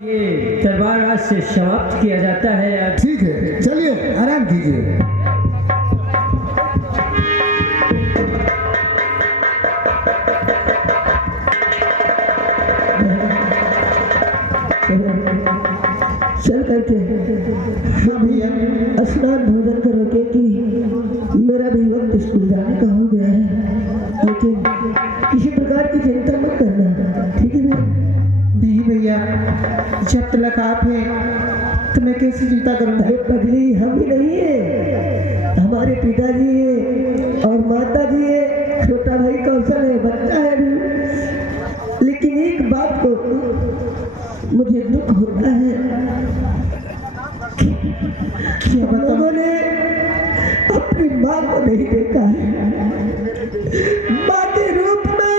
ये दरबार आज से समाप्त किया जाता है। ठीक है, चलिए आराम कीजिए। चल करके हाँ भैया स्नान भोजन करोगे कि मेरा भी वक्त स्कूल जाने का हो गया है, लेकिन किसी प्रकार की चिंता मत करना, ठीक है भैया? नहीं भैया, जब तक आप हैं तो मैं कैसे चिंता करूँगा? अरे पगली, हम ही नहीं है, हमारे पिताजी है और माता जी है, छोटा भाई कौशल है, बच्चा है अभी। लेकिन एक बात को मुझे दुख होता है कि हम लोगों ने अपनी माँ को नहीं देखा है, माँ के रूप में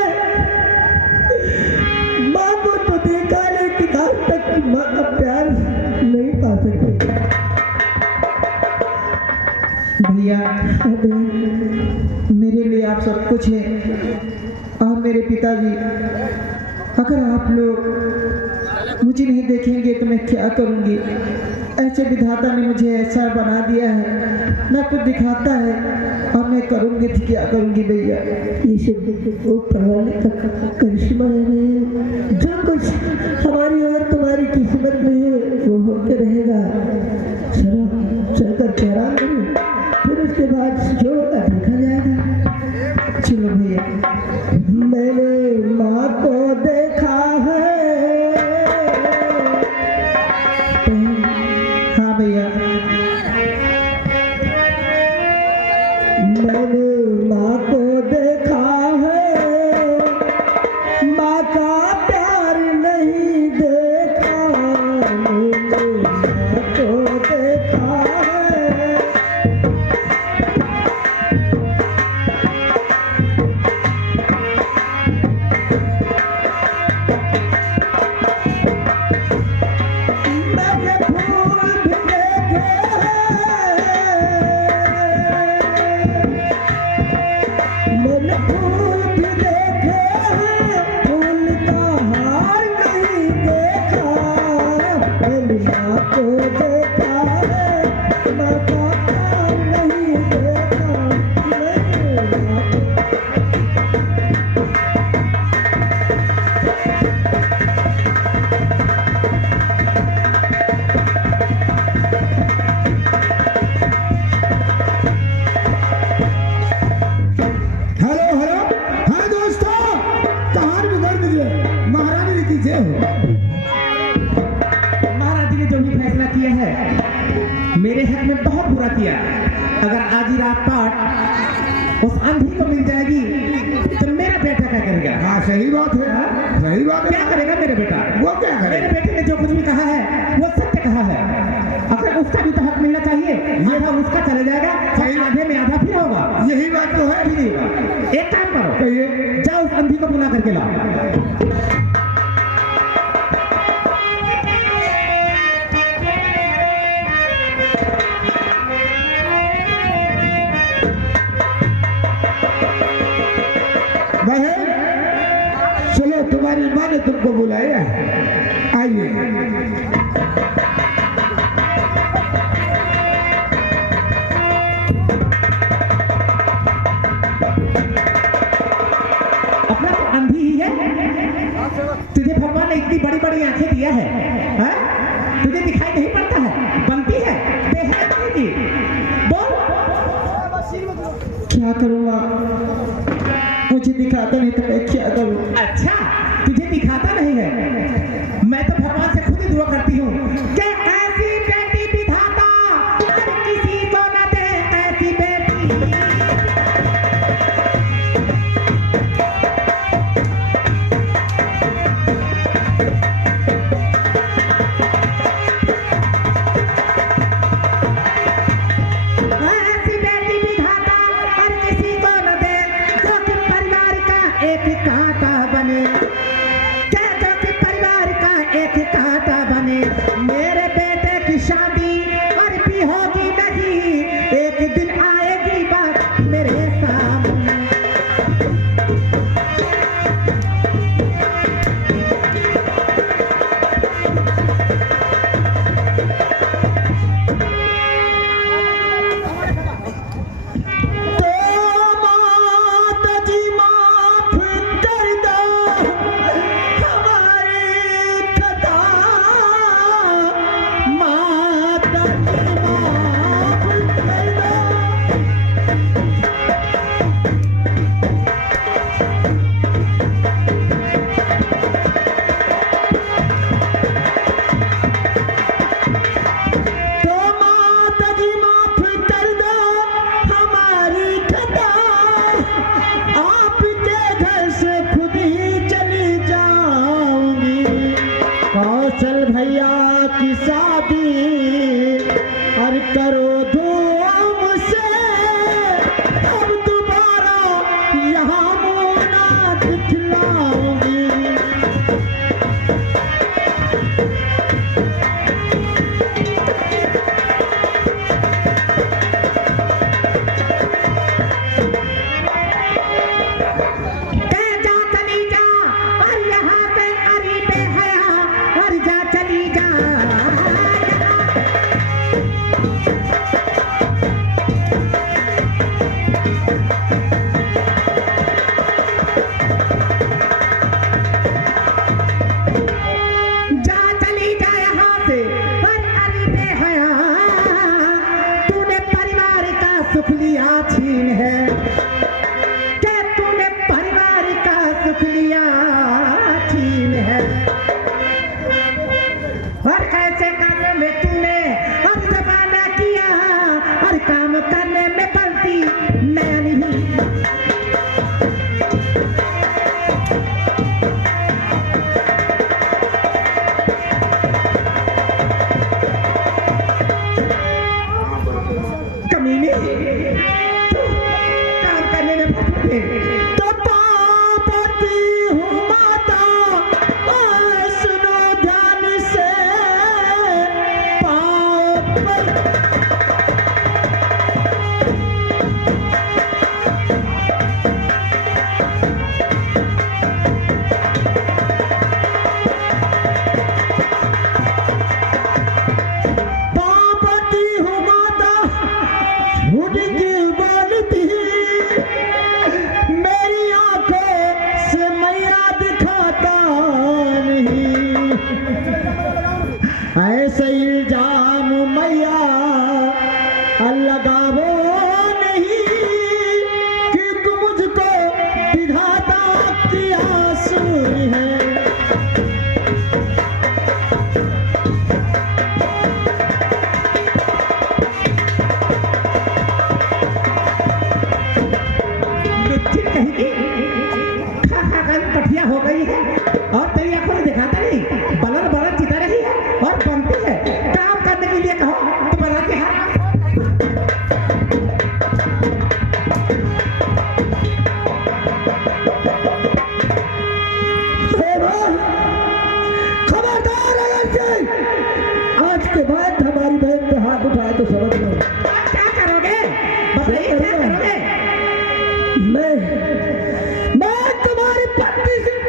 माँ को तो देखा, लेकिन आज तक माँ का प्यार नहीं पा सके। भैया मेरे लिए आप सब कुछ है और मेरे पिताजी, अगर आप लोग मुझे नहीं देखेंगे तो मैं क्या करूँगी? ऐसे विधाता ने मुझे ऐसा बना दिया है, ना कुछ दिखाता है और मैं करूँगी तो क्या करूँगी भैया? ये सब ऊपर वाले का करिश्मा है, जो कुछ हमारी और तुम्हारी किस्मत में है वो होके रहेगा। चलो चलकर आराम करो, फिर उसके बाद जो होगा देखा जाएगा। चलो भैया। मैंने माँ को देखा है। हाँ भैया, मैंने माँ को देखा है, माँ का प्यार नहीं देखा, मैंने माँ को देखा है। मैंने फूल भी देखे हैं, मैंने फूल भी देखे हैं, फूल का हार नहीं देखा, मैंने माँ को देखा है, माँ का प्यार नहीं देखा, मैंने माँ को। हेलो हेलो, हाँ दोस्तों, कहानी बिगड़ दीजिए, महारानी की जय हो। महाराज जी ने जो भी फैसला किया है मेरे हक में बहुत बुरा किया। अगर आज ही रात पाठ उस अंधी को मिल जाएगी तो मेरा बेटा क्या करेगा? हाँ सही बात है, सही बात क्या है। करेगा मेरा बेटा? वो क्या मेरे करेगा? बेटे ने जो कुछ भी कहा है वो सत्य कहा है। अगर उसका भी तो हक मिलना चाहिए। आधा उसका चला जाएगा और आधे में आधा फिर होगा। यही बात तो है। भी नहीं होगा। एक काम करो, कहिए। जाओ उस अंधी को बुला करके लाओ। बहन, चलो तुम्हारी माँ ने तुमको बुलाया, आइए। अपना तो अंधी ही है। तुझे भगवान ने इतनी बड़ी बड़ी आंखें दिया है, हाँ? तुझे दिखाई नहीं पड़ता है? बनती है बेहद की। बोल क्या करूँगा? मुझे दिखाता नहीं तो मैं क्या करूँ? अच्छा, तुझे दिखाता नहीं है? मैं तो भगवान से खुद ही दुआ करती हूँ कि ऐसी बेटी विधाता हर किसी को न दे, ऐसी बेटी। ऐसी बेटी विधाता हर किसी को न दे, जो कि परिवार का एक कांटा बने, क्या जो कि परिवार का एक कांटा बने। मेरे बेटे की शादी भैया की शादी और करो धूम से, अब दोबारा यहाँ मुँह ना दिखलाऊंगी। सुख लिया छीन है कि तूने परिवार का सुख लिया छीन है, और ऐसे काम में तूने अब जमाना किया, और काम करने में बनती मैं नहीं। काम करने में तो पापती हूँ माता, सुनो ध्यान से पापती हूँ माता, झूठ की बोलती मेरी आंखों से मैया दिखाता नहीं, ऐसे इल्जाम मैया लगावो नहीं कि मुझको विधाता की आसूर है। पठिया हो गई है और तेरी आंखों में दिखाता नहीं, बलर बलर चिता रही है और बनती है। काम करने के लिए कहो तो बनाती है। खबरदार, आज के बाद हमारी बहन पे हाथ उठाए तो समझ लो। क्या करोगे बताइए, क्या करोगे? मैं तुम्हारी पत्नी से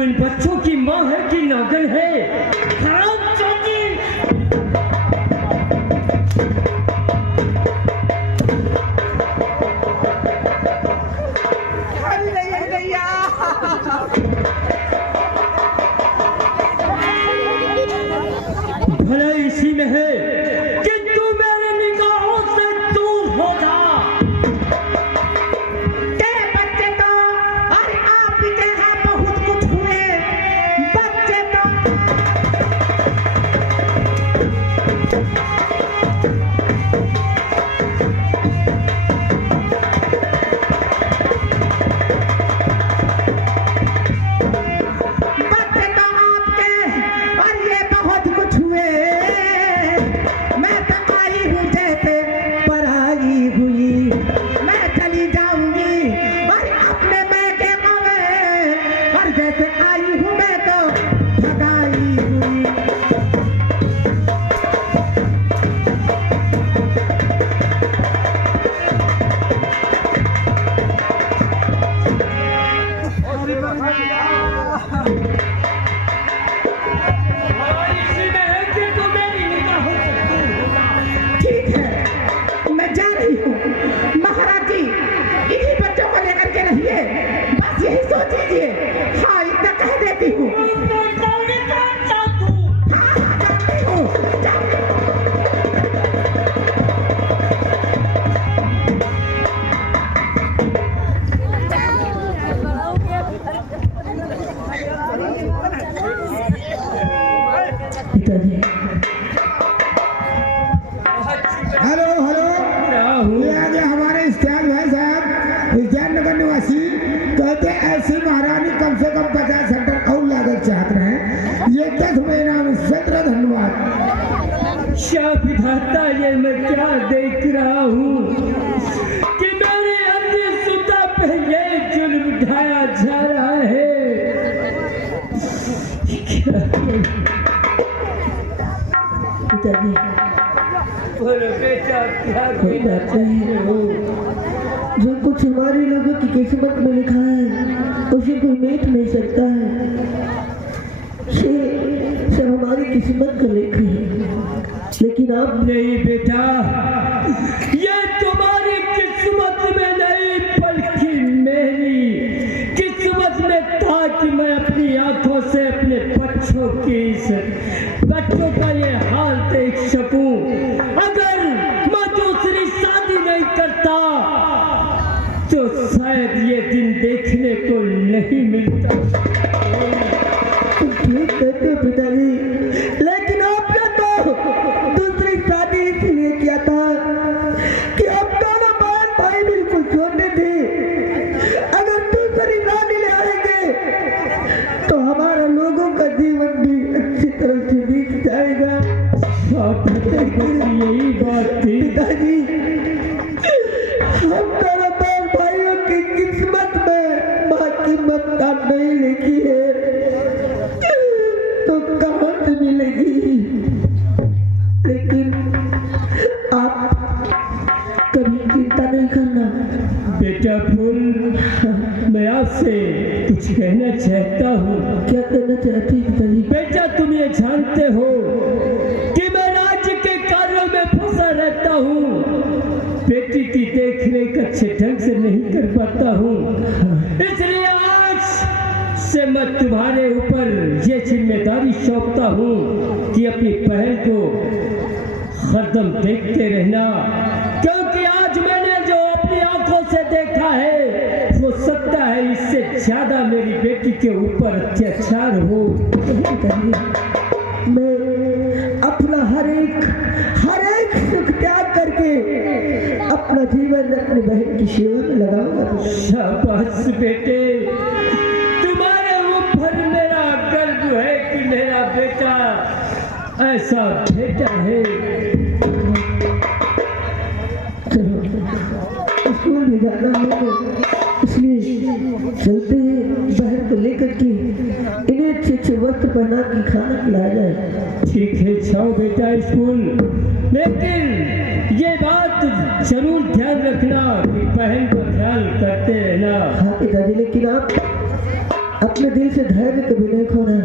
इन बच्चों की माँ है कि नागन है? हराम चौकी। भला इसी में है कि तू मेरे निगाहों से दूर हो जा। तेरे बच्चे तो और आप ही के यहाँ बहुत कुछ हुए, बच्चे तो हूँ। ये आगे हमारे इस्तेमाल भाई साहब विज्ञान नगर निवासी कहते ऐसी महारानी कम से कम 50 सेंटर और लागत चाहते हैं। ये 10 महीना में 17 धन्यवाद। क्या विधाता ये मैं क्या देख रहा हूँ कि मेरे अंदर सुता पे ये जुल्म ढाया जा रहा है। क्या पिताजी बोलो बेटा, क्या कोई बात नहीं हो, जो कुछ हमारे लोगों की किस्मत में लिखा है उसे कोई मेट नहीं सकता है। सब हमारी किस्मत का लेख है, लेकिन आप नहीं बेटा, ये तुम्हारी किस्मत में नहीं बल्कि मेरी किस्मत में था कि मैं अपनी आंखों से अपने बच्चों का ये हाल देख सकूं। अगर मैं दूसरी शादी नहीं करता तो शायद ये दिन देखने को नहीं मिलता। ठीक कहते हो पिताजी, लेकिन आपने तो दूसरी शादी इसलिए किया था कि आप दोनों बहन भाई बिल्कुल छोटे थे। अगर दूसरी शादी ले आएंगे तो हमारा लोगों का जीवन भी अच्छी तरह से बीत जाएगा। यही बात थी पिताजी, हम दोनों बहन भाइयों की किस्मत में माँ की ममता नहीं लिखी है तो कहाँ से मिलेगी। लेकिन आप कभी चिंता नहीं करना। बेटा फूल, मैं आपसे कुछ कहना चाहता हूँ। क्या कहना चाहते हैं पिताजी? बेटा तुम ये जानते हो कि मैं राज्य के कार्यों में फंसा रहता हूँ, बेटी की देखरेख अच्छे ढंग से नहीं कर पाता हूँ। इसलिए आज से मैं तुम्हारे ऊपर ये जिम्मेदारी सौंपता हूँ कि अपनी बहन को हरदम देखते रहना, क्योंकि आज मैंने जो अपनी आंखों से देखा है हो सकता है इससे ज्यादा मेरी बेटी के ऊपर अत्याचार हो। मैं अपना हर एक सुख त्याग करके अपना जीवन अपनी बहन की सेवा में लगाऊंगा। शाबाश बेटे, तुम्हारे ऊपर मेरा गर्व है कि मेरा बेटा ऐसा बेटा है। चलो स्कूल भी जाना है, इसलिए चलते हैं। बहन को लेकर के इन्हें अच्छे अच्छे वस्त्र पहना के खाना खिलाया जाए। ठीक है, जाओ बेटा स्कूल, लेकिन ये बात जरूर ध्यान रखना कि बहन को ख्याल करते रहना। हाँ पिताजी, लेकिन आप अपने दिल से धैर्य कभी नहीं खोना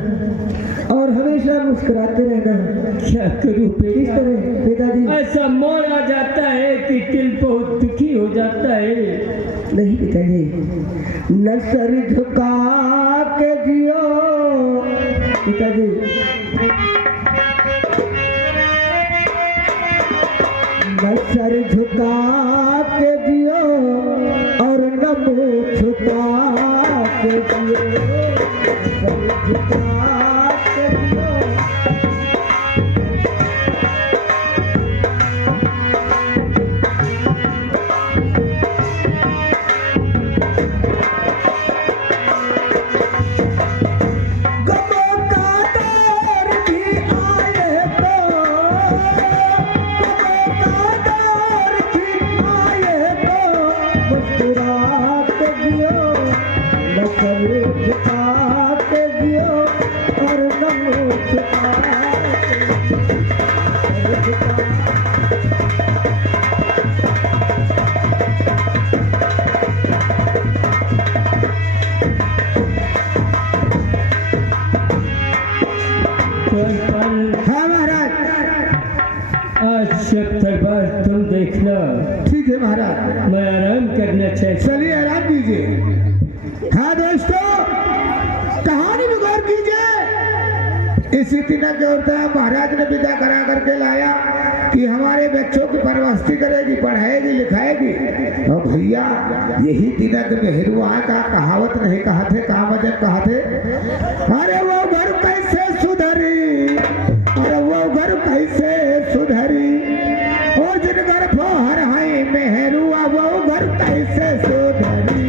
और हमेशा मुस्कुराते रहना। क्या करूं किस बेटा, तरह पिताजी? ऐसा मोड़ आ जाता है कि दिल बहुत दुखी हो जाता है। नहीं पिताजी, न सर झुका के जियो पिताजी, न सर झुका के जियो और न मुँह छुपा के जियो। सर झुका के जियो, हाँ महाराज। आज जब तक बात तुम देखना, ठीक है महाराज, मैं आराम करना चाहता। चलिए आराम कीजिए। हाँ दोस्तों, कहानी में गौर कीजिए। इसी तिनक के होता है महाराज ने विदा करा करके लाया कि हमारे बच्चों की परवस्ती करेगी, पढ़ाएगी, लिखाएगी। और भैया यही तिनक में हिरुआ का कहावत नहीं कहा थे, कहा वजन कहा थे, अरे वो घर कैसे सुधरी, अरे वो घर कैसे सुधरी, और जिन घर फोहर है में हेरुआ वो घर कैसे सोधरी।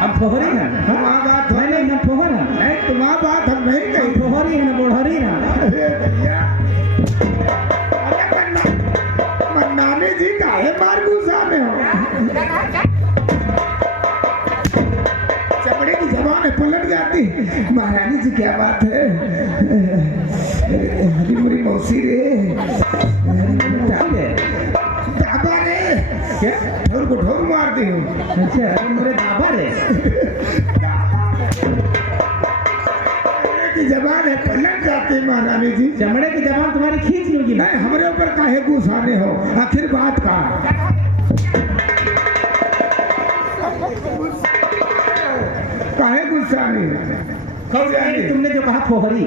हम फोहरी ना तुम्हारा बात नहीं नहीं हम फोहर हैं नहीं, तुम्हारा बात हम नहीं हम कही। फोहरी हैं बोढ़री ना अरे भैया, अरे मन्नानी जी काहे मार गुस्सा में हो? चमड़े की जबान पलट जाती। महारानी जी क्या बात है? हरी मुरी मौसी रे, दाबा रे, क्या ठोर को ठोर मारती हूँ। अच्छा अरे मेरे दाबा रे चमड़े की जबान है पलट जाती महारानी जी। चमड़े की जबान तुम्हारी खींच लूंगी मैं नहीं, हमारे ऊपर काहे गुस्साने हो? आखिर बात का काहे गुस्सा नहीं? कब जाएंगे? तुमने जो कहा फोहरी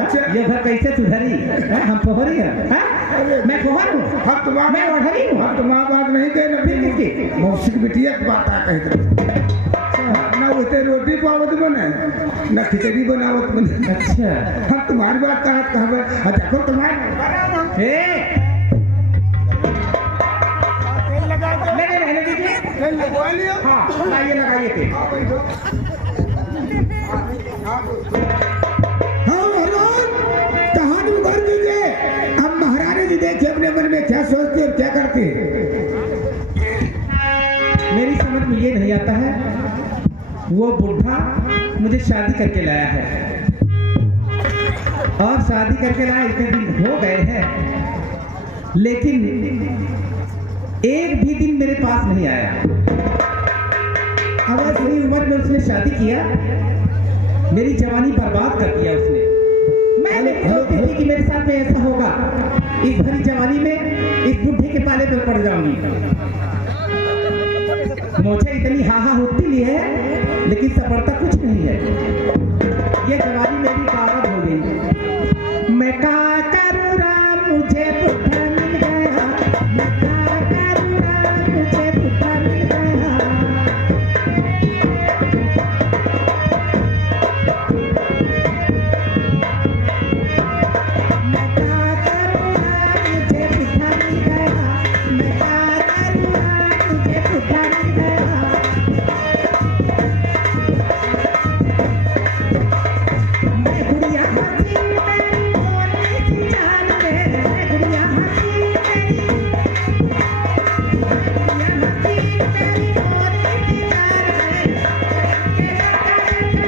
अच्छा। ये घर कैसे सुधरी हैं? हम फोहरी हैं हैं? मैं फोहर हूँ हम तुम्हारा मैं ओढ़री हूँ हम तुम्हारा बात नहीं कहे फिर किसकी? मौसी की बिटिया की बात आ कही ना उसे रोटी पावत बने ना खिचड़ी बनावत बने। अच्छा हम तुम्हारी बात कहा देखो तुम्हारे ए नहीं रहने दीजिए हाँ लगाइए थे हाँ भगवान कहानी उभर दीजिए। हम महारानी जी देखिए अपने मन में क्या सोचती और क्या करती। मेरी समझ में ये नहीं आता है वो बुढ़ा मुझे शादी करके लाया है और शादी करके लाया इतने दिन हो गए हैं लेकिन एक भी दिन मेरे पास नहीं आया। अब इतनी उम्र में उसने शादी किया मेरी जवानी बर्बाद कर दिया उसने। मैं नहीं सोचती थी कि मेरे साथ में ऐसा होगा। इस भरी जवानी में इस बुढ़े के पाले पर पड़ जाऊंगी। मुझे इतनी हाहा होती भी है लेकिन सफलता कुछ नहीं है। ये जवानी मेरी पागल हो गई। मैं का करूँ राम मुझे बुढ़ा मिल गया। मैं का करूँ राम मुझे बुढ़ा मिल गया। मैं का करूँ राम मुझे बुढ़ा मिल गया। मैं का करूँ राम मुझे बुढ़ा मिल गया। मैं गुड़िया हंसी मेरी मोरनी सी जान में। मैं गुड़िया हंसी मेरी मोरनी सी जान में।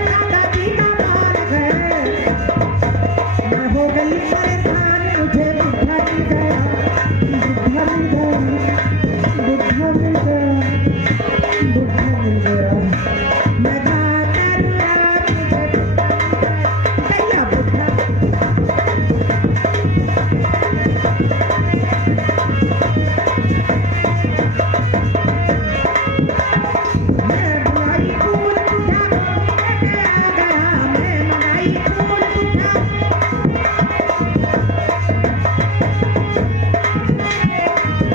दादा जी का मान है। मैं हो गई परेशान मुझे बुढ़ा मिल गया। बुढ़ा मिल गया। बुढ़ा मिल गया। बुढ़ा मिल गया। मैं का करूँ राम मुझे भैया बुढ़ा। मैं मंगाई फूल बुढ़ा लेके आ गया। मैं मंगाई फूल बुढ़ा।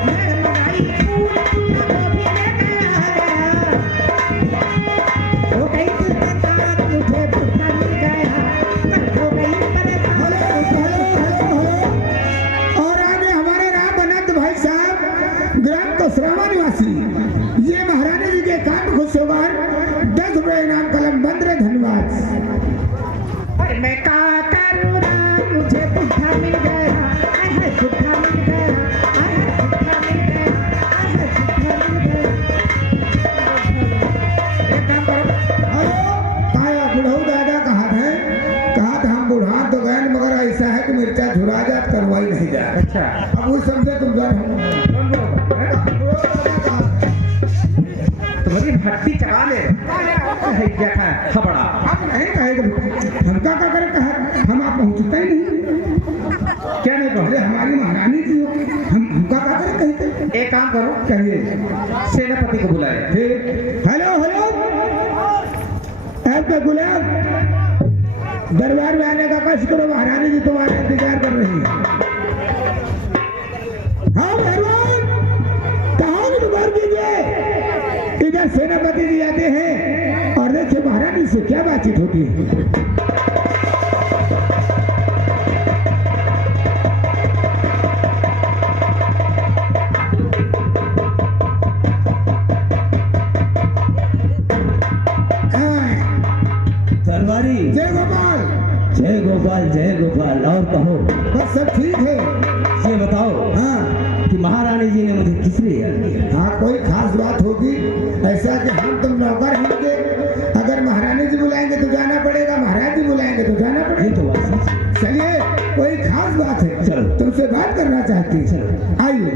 मैं मंगाई फूल बुढ़ा को भी लेके आ गया। हो गई परेशान मुझे बुढ़ा मिल गया। मैं हो गई परेशान और आगे हमारे राम अनंत भाई साहब ग्राम कसरावा निवासी ये महारानी जी के कान खुश होकर 10 रुपए इनाम कलम बंद रहे। धन्यवाद। अरे मैं का करूँ राम मुझे बुढ़ा मिल गया। आय हाय बुढ़ा मिल गया। आय हाय बुढ़ा मिल गया। आय हाय बुढ़ा मिल गया। एक काम करो हेलो काया बुढ़ऊ दादा कहा था हम बुढ़ा तो गए मगर ऐसा है कि मिर्चा झुरा जात करवाई नहीं जाए। अच्छा अब वो समझे तुम जान कौन बोल रहा है? तुम्हारी भट्टी चढ़ा ले क्या खबड़ा आप नहीं कहेगा हमका का करे कहा हम आप पहुंचते ही नहीं। क्या नहीं अरे कहो हमारी महारानी जी हो हमका का करे कहते एक काम करो कहिए सेनापति को बुलाए। ठीक। हेलो हेलो ऐसे गुलाब दरबार में आने का कष्ट करो। महारानी जी तुम्हारा इंतजार कर रही है। हाँ भगवान कहाँ दरबार की में सेनापति जी आते हैं और देखिए महारानी से क्या बातचीत होती है। सरवारी जय गोपाल। जय गोपाल जय गोपाल। और कहो, बस सब ठीक है। ये बताओ हाँ कि महारानी जी ने मुझे किस लिए याद किया? हाँ, कोई खास बात होगी ऐसा कि हम तुम नौकर होंगे, अगर महारानी जी बुलाएंगे तो जाना पड़ेगा, महाराज जी बुलाएंगे तो जाना ये पड़ेगा। तो बात सच है। चलिए, कोई खास बात है, चलो। तुमसे बात करना चाहती है। चलो। आइए।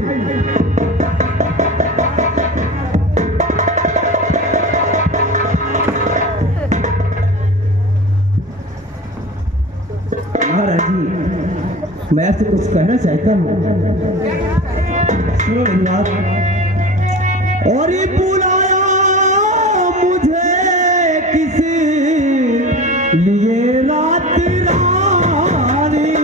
महाराज जी, मैं आपसे कुछ कहना चाहता हूँ, सुनो मेरी बात। और ये बुलाया मुझे किसी लिए रात रानी,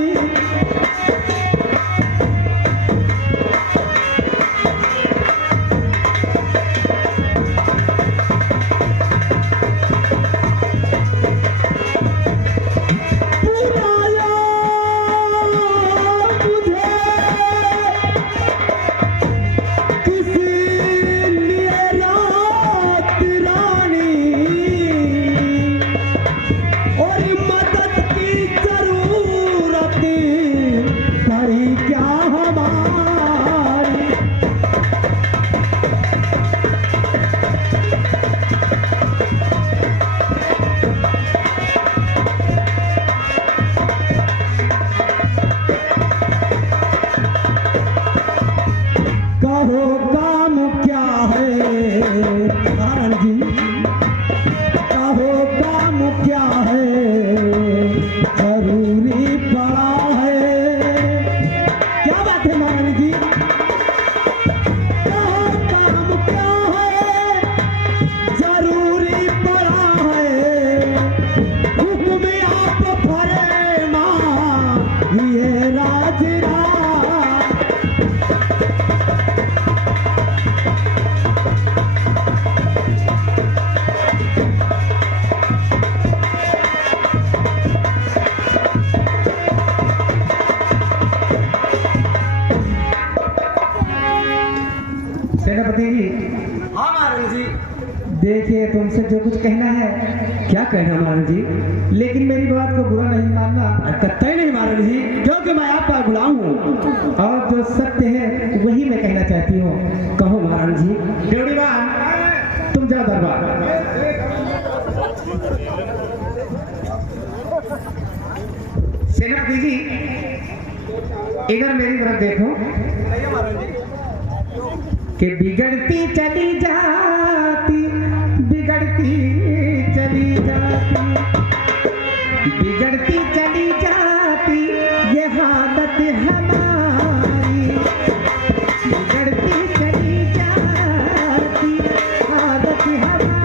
सेनापति जी, हाँ महाराज जी। देखिए तुमसे जो कुछ कहना है, क्या कहना महाराज जी? लेकिन मेरी बात को बुरा नहीं मानना, कतई नहीं महाराज जी, क्योंकि मैं आपका गुलाम हूँ। और जो सत्य है वही मैं कहना चाहती हूँ। कहो महाराज जी। ड्योढ़ीवान, तुम जाओ दरबार। सेनापति जी, इधर मेरी तरफ देखो कि बिगड़ती चली जाती, बिगड़ती चली जाती, बिगड़ती चली जाती ये हालत हमारी, बिगड़ती चली जाती हालत हमारी।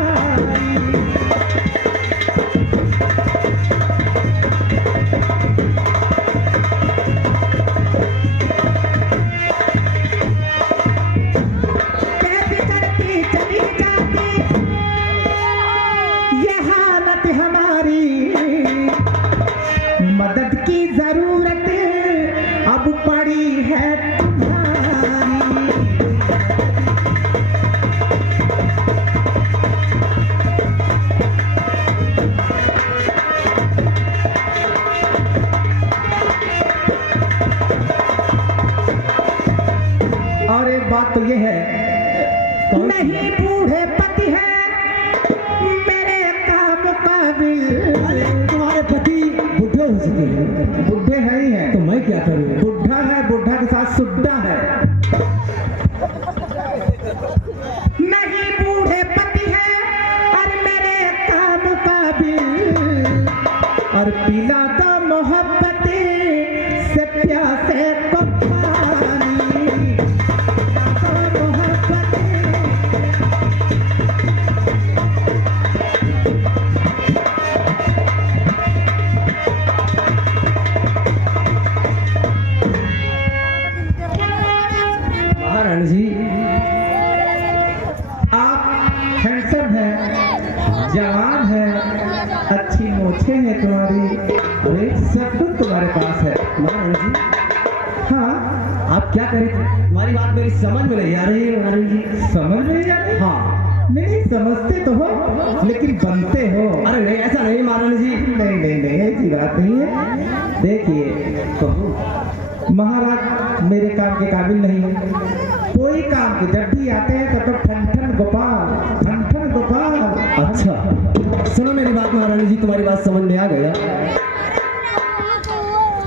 मदद की जरूरत अब पड़ी है तुम्हारी। और एक बात तो ये है, नहीं बूढ़े पति है मेरे का मुकाबिल। अरे तुम्हारे पति बुढ़े हो चुके हैं। बुढ़े है ही है तो मैं क्या करूँ? बुढ़ा है, बुढ़ा के साथ सुड्ढा है। नहीं बूढ़े पति है और मेरे का मुकाबिल, और पीला तो मोहब्बत से प्यासे को पानी, तो मोहब्बत। महाराज जी, आप आंखें हैं तुम्हारी, अरे सब कुछ तुम्हारे पास है। महारानी जी हाँ, आप क्या करें? तुम्हारी बात मेरी समझ में नहीं आ रही है महारानी जी। समझ नहीं आती? हाँ। नहीं, समझते तो हो लेकिन बनते हो। अरे नहीं, ऐसा नहीं महारानी जी। नहीं, ऐसी बात नहीं है। देखिए तो महाराज मेरे काम के काबिल नहीं है। कोई काम के जब भी आते हैं तो ठन ठन गोपाल, ठन ठन गोपाल। अच्छा सुनो मेरी बात महारानी जी, तुम्हारी बात समझ में आ गया।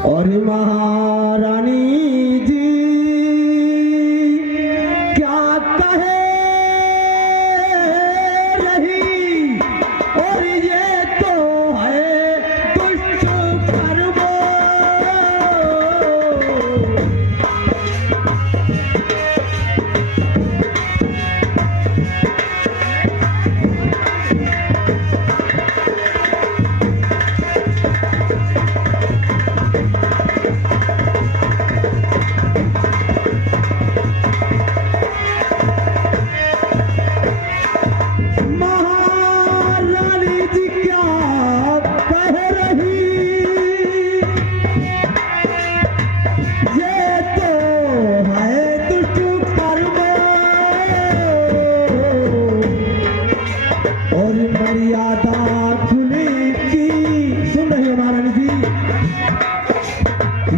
और महारानी जी क्या कहे रही, और ये तो है दुष्ट कर्म।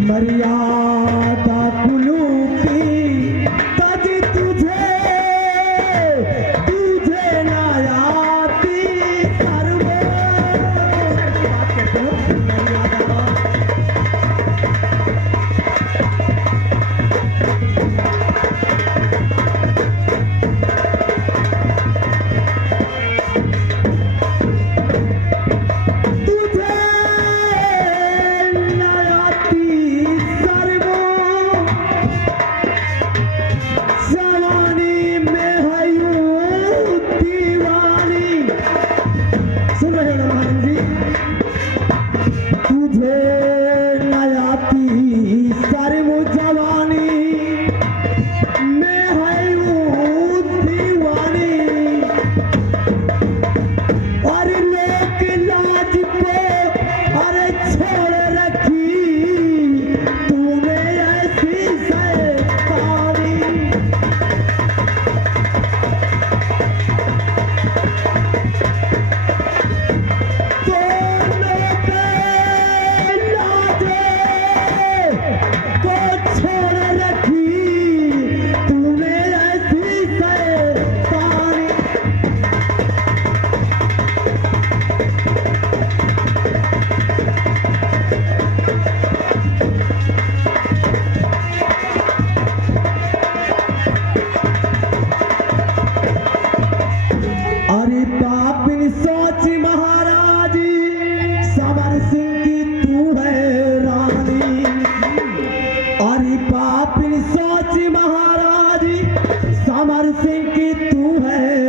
मर्यादा कुलू की तज तुझे तुझे ना आती सर्व। समर सिंह की तू है